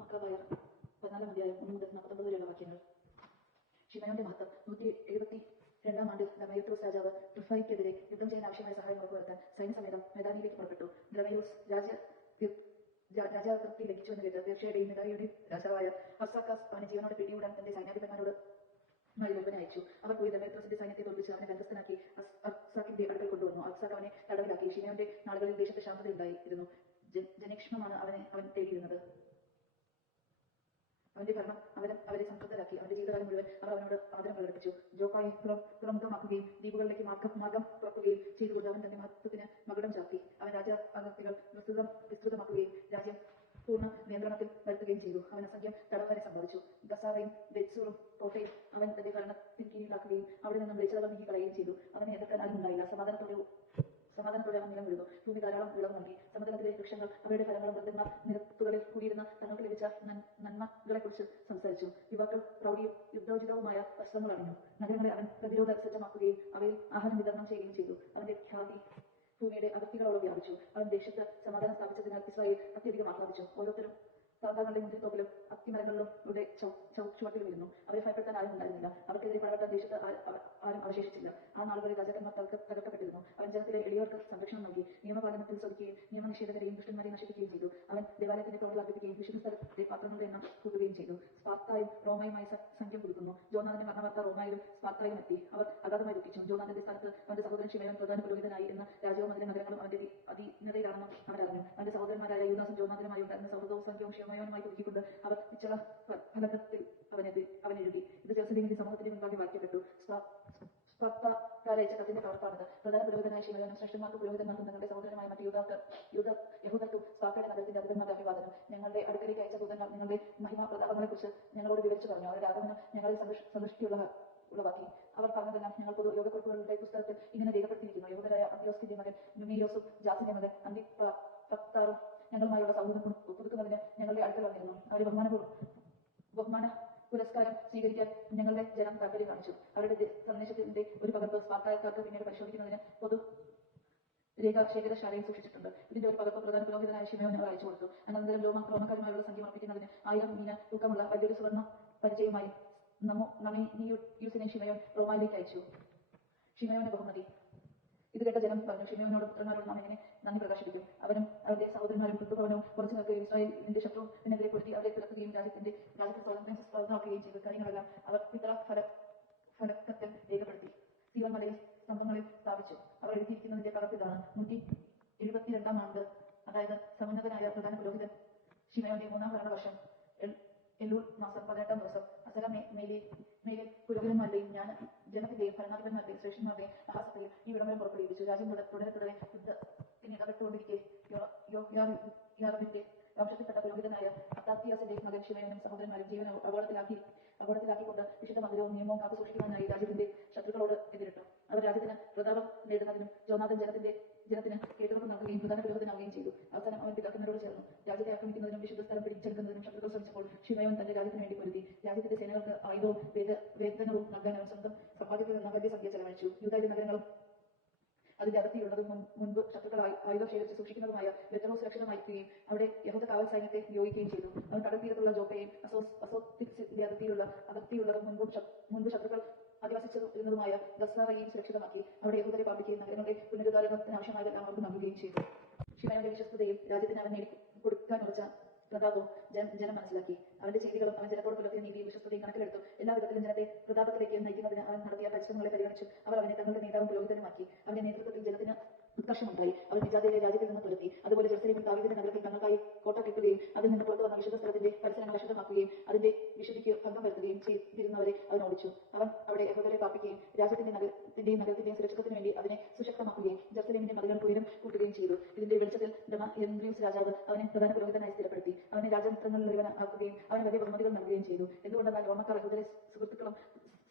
മക്കളായ 14 അധ്യായം 1 മുതൽ 49 വരെയുള്ള വാക്യങ്ങൾ. ഷിമയോന്റെ മഹത്വം. 172 ആണ്ടിൽ ദമയത്രോസ് രാജാവ് തുഫൈക്കെതിരെ യുദ്ധം ചെയ്യാൻ ആവശ്യമായ സഹായം ഉറപ്പുവരുത്താൻ സൈന്യസമേതം മെദാനിയിലേക്ക് പുറപ്പെട്ടു. ദമയൂസ് രാജാകൃതി ലഭിച്ചുവെന്ന് കേട്ട് പേർഷ്യയുടെയും മെദാനിയുടെയും രാജാവായ അർസാക്കാസ് അവനെ ജീവനോടെ പിടികൂടാൻ തന്റെ സൈന്യാധിപന്മാരോട് കൽപ്പന അയച്ചു. അവർ പോയി ദമയത്രോസിന്റെ സൈന്യത്തെ തോൽപ്പിച്ച് അവനെ ബന്ധസ്ഥനാക്കി അർസാക്കിന്റെ അടുക്കൽ കൊണ്ടുവന്നു. അർസാക്ക് അവനെ തടവിലാക്കി. ഷിമയോന്റെ നാളുകളിൽ ദേശത്ത് ശാന്തത ഉണ്ടായിരുന്നു. ജനക്ഷേമമാണ് അവൻ തേടിയിരുന്നത്. അവന്റെ ഭരണം അവരെ സംതൃപ്തരാക്കി. അവന്റെ ജീവിതകാലം മുഴുവൻ അവർ അവനോട് ആദരം പ്രകടിപ്പിച്ചു. ജോപ്പായെ തുറമുഖമാക്കുകയും ദ്വീപുകളിലേക്ക് മാർഗം തുറക്കുകയും ചെയ്തുകൊണ്ട് അവൻ തന്റെ മഹത്വത്തിന് മകുടം ചാർത്തി. അവൻ രാജാതിർത്തികൾ വിസ്തൃതമാക്കുകയും രാജ്യം പൂർണ്ണ നിയന്ത്രണത്തിൽ വരുത്തുകയും ചെയ്തു. അവൻ അസംഖ്യം തടവുകാരെ സമ്പാദിച്ചു. ഗസാറയും ബെത്സൂറും കോട്ടയും അവൻ തന്റെ ഭരണത്തിന് കീഴിലാക്കുകയും അവിടെ നിന്നും വെളിച്ചതകൾ നീക്കിക്കളയുകയും ചെയ്തു. അവനെ എതിർക്കാൻ ആരും ഉണ്ടായില്ല. സമാധാനത്തോടെ അവൻ നിലം വീഴുന്നു. ഭൂമി ധാരാളം വിളവ് നൽകി. സമുദ്രത്തിലെ വൃക്ഷങ്ങൾ അവരുടെ ഫലങ്ങളും മൃഗങ്ങൾ നിരത്തുകളിൽ കൂടിയിരുന്ന തങ്ങൾക്ക് ലഭിച്ച നന്മകളെക്കുറിച്ച് സംസാരിച്ചു. യുവാക്കൾ പ്രൗഢിയും യുദ്ധോചിതവുമായ വസ്ത്രങ്ങൾ അണിഞ്ഞു. നഗരങ്ങളെ അവൻ പ്രതിരോധ സജ്ജമാക്കുകയും അവയിൽ ആഹാരം വിതരണം ചെയ്യുകയും ചെയ്തു. അവന്റെ ഖ്യാതി ഭൂമിയുടെ അതിർത്തികളോട് വ്യാപിച്ചു. അവൻ ദേശത്ത് സമാധാനം സ്ഥാപിച്ചതിനാൽ ഇസ്രായേൽ അത്യധികം ആഹ്ലാദിച്ചു. ഓരോരുത്തരും താന്താങ്ങളുടെ മുന്തിരിത്തോപ്പിലും അത്തിമരങ്ങളിലും ചുവട്ടിലുമിരുന്നു. അവരെ ഭയപ്പെടുത്താൻ ആരും ഉണ്ടായിരുന്നില്ല. അവർക്കെതിരെ പടവെട്ടാൻ ദേശത്ത് ആരും അവശേഷിച്ചില്ല. ആ നാളുകളിൽ രാജാക്കന്മാർ തകർക്കപ്പെട്ടിരുന്നു. അവൻ ജനത്തിലെ എളിയവർക്ക് സംരക്ഷണം നൽകി. നിയമപാലനത്തിൽ ശ്രദ്ധിക്കുകയും നിയമനിഷേധകരെയും ദുഷ്ടന്മാരെയും നശിപ്പിക്കുകയും ചെയ്തു. അവൻ ദേവാലയത്തിന്റെ പ്രവൃത്തി വർദ്ധിപ്പിക്കുകയും വിശുദ്ധ സ്ഥലത്തെ പാത്രങ്ങളുടെ എണ്ണം കൂട്ടുകയും ചെയ്തു. സ്പാർത്തായും റോമയുമായി സഖ്യം പുതുക്കുന്നു. ജോനാഥന്റെ മരണവാർത്ത റോമായിലും സ്പാർത്തായും എത്തി. അവർ അഗാധമായി ദുഃഖിച്ചു. ജോനാഥന്റെ സ്ഥാനത്ത് അവന്റെ സഹോദരൻ ഷിമയോൻ പ്രധാന പുരോഹിതനായി എന്ന രാജ്യവും അതിന്റെ നഗരങ്ങളും അവന്റെ അധീനതയിലാണെന്ന് അവരറിഞ്ഞു. അവന്റെ സഹോദരന്മാരായ യൂദാസും ജോനാഥനുമായി ഉണ്ടായിരുന്ന സൗഹൃദവും സംഖ്യവും ഷിമയോനുമായി പുതുക്കിക്കൊണ്ട് അവർ നിശ്ചല ഫലകത്തിൽ അവനെഴുതി. ഇത് ജെറുസലേമിന്റെ സമൂഹത്തിന്റെ മുൻപാകെ വായിക്കപ്പെട്ടു. സ്പാർത്താക്കാരയച്ച കത്തിന്റെ പകർപ്പാണിത്. പ്രധാന പുരോഹിതനായ ഷിമയോനും ശ്രേഷ്ഠന്മാർക്കും പുരോഹിതന്മാർക്കും തങ്ങളുടെ സഹോദരനുമായ മറ്റ് യഹൂദർക്കും സ്പാർത്തയുടെ നഗരത്തിന്റെ അധിപന്മാരുടെ അഭിവാദനം. ഞങ്ങളുടെ അടുക്കലേക്ക് അയച്ച ദൂതന്മാർ നിങ്ങളുടെ മഹിമാ പ്രതാപങ്ങളെക്കുറിച്ച് ഞങ്ങളോട് വിവരിച്ചു പറഞ്ഞു. അവരുടെ ആഗമനം ഞങ്ങളിൽ സന്തുഷ്ടിയുള്ളവാക്കി. അവർ പറഞ്ഞതെല്ലാം ഞങ്ങൾ പൊതു യോഗക്കുറിപ്പുകളുടെ പുസ്തകത്തിൽ ഇങ്ങനെ രേഖപ്പെടുത്തിയിരിക്കുന്നു. യഹൂദരായ അന്ത്യോസിന്റെ മകൻ നുമീയോസും ജാസിന്റെ മകൻ അന്തിപ്പത്താറും ഞങ്ങളുമായുള്ള സൗഹൃദം പുതുക്കുന്നതിന് ഞങ്ങളുടെ അടുക്കൽ വന്നിരുന്നു. അവരുടെ ബഹുമാന പുരസ്കാരം സ്വീകരിക്കാൻ ഞങ്ങളുടെ ജനം താല്പര്യം കാണിച്ചു. അവരുടെ സന്ദേശത്തിന്റെ ഒരു പകർപ്പ് സ്പാർത്താക്കാർക്ക് പിന്നീട് പരിശോധിക്കുന്നതിന് പൊതു ശേഖരശാലയിൽ സൂക്ഷിച്ചിട്ടുണ്ട്. ഇതിന്റെ ഒരു പകർപ്പ് പ്രധാന പുരോഹിതനായ ഷിമയോന് അയച്ചു കൊടുത്തു. അനന്തരം റോമാക്കാരുമായുള്ള സംഖ്യ ഉറപ്പിക്കുന്നതിന് 1000 മീന തൂക്കമുള്ള വലിയൊരു സുവർണ്ണ പരിചയവുമായി നമനീയൂസിനെ ഷിമയോൻ റോമയിലേക്ക് അയച്ചു. ഷിമയോന്റെ ബഹുമതി. ഇത് കേട്ട ജനം പറഞ്ഞു, ഷിമയോനോട് പുത്രന്മാരോട് നാം എങ്ങനെ നന്ദി പ്രകാശിപ്പിക്കും. അവനും അവന്റെ സഹോദരന്മാരും പുത്രഭവനവും കുറച്ചു നിൽക്കുകയും ഇസ്രായേലിന്റെ ശത്രുവിനെതിരെ പൊരുത്തി അവരെ കിടത്തുകയും രാജ്യത്തെ സ്വാതന്ത്ര്യം സ്വാധീനമാക്കുകയും ചെയ്തു. കാര്യങ്ങളെല്ലാം അവർ ഫലകത്തിൽ രേഖപ്പെടുത്തി സീവൻ മലയിൽ സ്തംഭങ്ങളിൽ സ്ഥാപിച്ചു. അവർ എഴുതിയിരിക്കുന്നതിന്റെ പകർപ്പിതാണ്. 172 ആണ്ട്, അതായത് സമുന്നതനായ പ്രധാന പുരോഹിതൻ ഷിമയോന്റെ 3-ാം ഭരണവർഷം എല്ലൂൾ മാസം 18-ാം ദിവസം അസര മേലിൽ പുരോഹിതന്മാരുടെയും ജനത്തിന്റെയും ഭരണാധിപന്മാരുടെയും ശ്രേഷ്ഠന്മാരുടെയും മഹാസഭയിൽ ഈ വിളംബരം പുറപ്പെടുവിച്ചു. രാജ്യം തുടരെ യുദ്ധത്തിന് ഇടപെട്ടുകൊണ്ടിരിക്കെ യോയാറിന്റെ വംശത്തിൽപ്പെട്ട പുരോഹിതനായ അത്താത്തിയാസിന്റെ മകൻ ഷിമയോനും സഹോദരന്മാരും ജീവനെ അപകടത്തിലാക്കിക്കൊണ്ട് വിശുദ്ധ മന്ദിരവും നിയമവും കാത്തു സൂക്ഷിക്കുവാനായി രാജ്യത്തിന്റെ ശത്രുക്കളോട് എതിരിട്ടു. അവർ രാജ്യത്തിന് പ്രതാപം നേടുന്നതിനും ജോനാഥൻ ജനത്തിന് കേട്ടുറപ്പ് നൽകുകയും പ്രധാന പുരോഹിതനാവുകയും ചെയ്തു. അവസാനം അവൻ പിതാക്കന്മാരോട് ചേർന്നു. രാജ്യത്തെ ആക്രമിക്കുന്നതിനും വിശുദ്ധ സ്ഥലം പിടിച്ചെടുക്കുന്നതിനും ശത്രുക്കൾ ശ്രമിച്ചപ്പോൾ ഷിമയോൻ തന്റെ രാജ്യത്തിന് വേണ്ടി പൊരുതി. രാജ്യത്തിന്റെ സേനകൾക്ക് ആയുധവും വേതനവും നൽകാൻ അവൻ സ്വന്തം സമ്പാദ്യത്തിൽ നിന്ന് വലിയ സംഖ്യ ചെലവഴിച്ചു. യൂദായിലെ നഗരങ്ങളും അതിന്റെ അതിർത്തിയുള്ളതും മുൻപ് ശത്രുക്കൾ ആയുധം ശേഖരിച്ച് സൂക്ഷിക്കുന്നതുമായ ബെത്ലോ സുരക്ഷിതമായിരിക്കുകയും അവിടെ യഹൂദ കാവൽ സൈന്യത്തെ നിയോഗിക്കുകയും ചെയ്തു. അവൻ കടൽ തീരത്തുള്ള ജോപ്പയെയും അസോത്തിക്സിന്റെ അതിർത്തിയുള്ളതും മുൻപ് ശത്രുക്കൾ അധിവസിച്ചിരുന്നതുമായ ഗസാറയെയും സുരക്ഷിതമാക്കി. അവിടെ യഹൂദരെ പാർപ്പിക്കുകയും നഗരങ്ങളുടെ പുനരുദ്ധാരണത്തിന് ആവശ്യമായതെല്ലാം അവർക്ക് നൽകുകയും ചെയ്തു. ഷിമയോന്റെ വിശ്വസ്തതയും രാജ്യത്തിന് അവൻ നേടിക്കൊടുക്കാനുറച്ച പ്രതാപവും ജനം മനസ്സിലാക്കി. അവന്റെ ചെയ്തികളും അവൻ ജനത്തോട് പുലർത്തിയ നീതിയും വിശ്വസ്തതയും കണക്കിലെടുത്തു. എല്ലാ വിധത്തിലും ജനത്തെ പ്രതാപത്തിലേക്ക് നയിക്കുന്നതിന് അവൻ നടത്തിയ പരിശ്രമങ്ങളെ പരിഗണിച്ചു. അവർ അവനെ തങ്ങളുടെ നേതാവും പുരോഹിതനുമാക്കി. അവന്റെ നേതൃത്വത്തിൽ ജനത്തിന് ഉത്കർഷമുണ്ടായി. അവൻ വിജാതിയെ രാജ്യത്തിൽ നിന്ന് തുരത്തി. അതുപോലെ ജെറുസലേമിൽ ദാവീദിന്റെ നഗരത്തിൽ തങ്ങൾക്കായി കോട്ട കെട്ടുകയും അതിൽ നിന്ന് പുറത്തു വന്ന വിശുദ്ധ സ്ഥലത്തിന്റെ പരിസരങ്ങൾ അശുദ്ധമാക്കുകയും അതിന്റെ വിശുദ്ധിക്ക് ഭംഗം വരുത്തുകയും ചെയ്തിരുന്നവരെ അവൻ ഓടിച്ചു. അവൻ അവിടെ യഹൂദരെ പാർപ്പിക്കുകയും രാജ്യത്തിന്റെയും നഗരത്തിന്റെയും സുരക്ഷിതത്തിനു വേണ്ടി അതിനെ സുശക്തമാക്കുകയും ജെറുസലേമിന്റെ മതിലുകൾ ഉയരം കൂട്ടുകയും ചെയ്തു. ഇതിന്റെ വെളിച്ചത്തിൽ ദമയന്ത്രീസ് രാജാവ് അവനെ പ്രധാന പുരോഹിതനായി സ്ഥിരപ്പെടുത്തി. അവനെ രാജമിത്രങ്ങളിൽ ഒരുവനാക്കുകയും അവന് വലിയ ബഹുമതികൾ നൽകുകയും ചെയ്തു. എന്തുകൊണ്ടെന്നാൽ റോമക്കാർ യഹൂദരെ സുഹൃത്തുക്കളും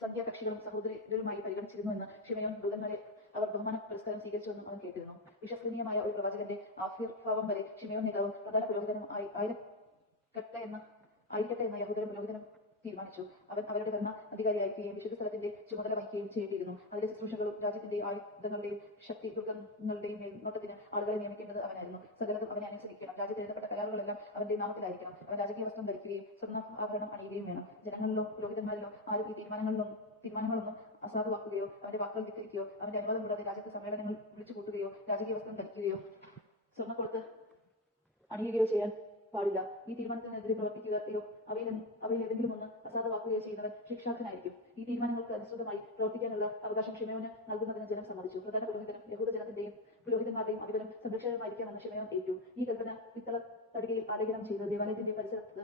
സഖ്യകക്ഷികളും സഹോദരരുമായി പരിഗണിച്ചിരുന്നു എന്ന് ഷിമയോൻ ദൂതന്മാരെ അവർ ബഹുമാന പുരസ്കാരം സ്വീകരിച്ചുവെന്നും അവൻ കേട്ടിരുന്നു. വിശ്വസനീയമായ ഒരു പ്രവാചകന്റെ ആവിർഭാവം വരെ ഷിമയോൻ നേതാവും പ്രധാന പുരോഹിതനും ആയിരിക്കട്ടെ എന്ന യഹൂദരും പുരോഹിതനും തീരുമാനിച്ചു. അവൻ അവരുടെ ഭരണ അധികാരിയായിരിക്കുകയും വിശുദ്ധ സ്ഥലത്തിന്റെ ചുമതല വഹിക്കുകയും ചെയ്യേണ്ടിയിരുന്നു. അതിലെ ശുശ്രൂഷകളും രാജ്യത്തിന്റെ ആയുധങ്ങളുടെയും ശക്തി ദുർഗങ്ങളുടെയും മേൽനോട്ടത്തിന് ആളുകളെ നിയമിക്കേണ്ടത് അവനായിരുന്നു. സകലതും അവനെ അനുസരിക്കണം. രാജ്യത്ത് എഴുതപ്പെട്ട കരാറുകളെല്ലാം അവന്റെ നാമത്തിലായിരിക്കണം. അവൻ രാജകീയ വസ്ത്രം ധരിക്കുകയും സ്വർണ്ണ ആഭരണം അണിയുകയും വേണം. ജനങ്ങളിലോ പുരോഹിതന്മാരിലോ ആരും ഈ തീരുമാനങ്ങളൊന്നും അസാധുവാക്കുകയോ അവന്റെ വാക്കുകൾ ധിക്കരിക്കുകയോ അവന്റെ അനുവാദമില്ലാതെ രാജ്യത്ത് സമ്മേളനങ്ങൾ വിളിച്ചു കൂട്ടുകയോ രാജകീയ വസ്ത്രം ധരിക്കുകയോ സ്വർണ്ണക്കൊളുത്ത് അണിയുകയോ ചെയ്യാൻ പാടില്ല. ഈ തീരുമാനത്തിനെതിരെ പ്രവർത്തിക്കുകയോ അവയിൽ ഏതെങ്കിലും ഒന്ന് അസാധുവാക്കുകയോ ചെയ്യുന്നവൻ ശിക്ഷാർഹനായിരിക്കും. ഈ തീരുമാനങ്ങൾക്ക് അനുസൃതമായി പ്രവർത്തിക്കാനുള്ള അവകാശം ശിമെയോന് നൽകുന്നതിന് ജനം സമ്മതിച്ചു. പ്രധാന പുരോഹിതനും യഹൂദ ജനത്തിന്റെയും പുരോഹിതന്മാരുടെയും അധിപനും സംരക്ഷകനുമായിരിക്കാമെന്ന് ശിമെയോൻ ഏറ്റു. ഈ കൽപ്പന പിത്തള തടികയിൽ ആലേഖനം ചെയ്ത് ദേവാലയത്തിന്റെ പരിസരത്ത്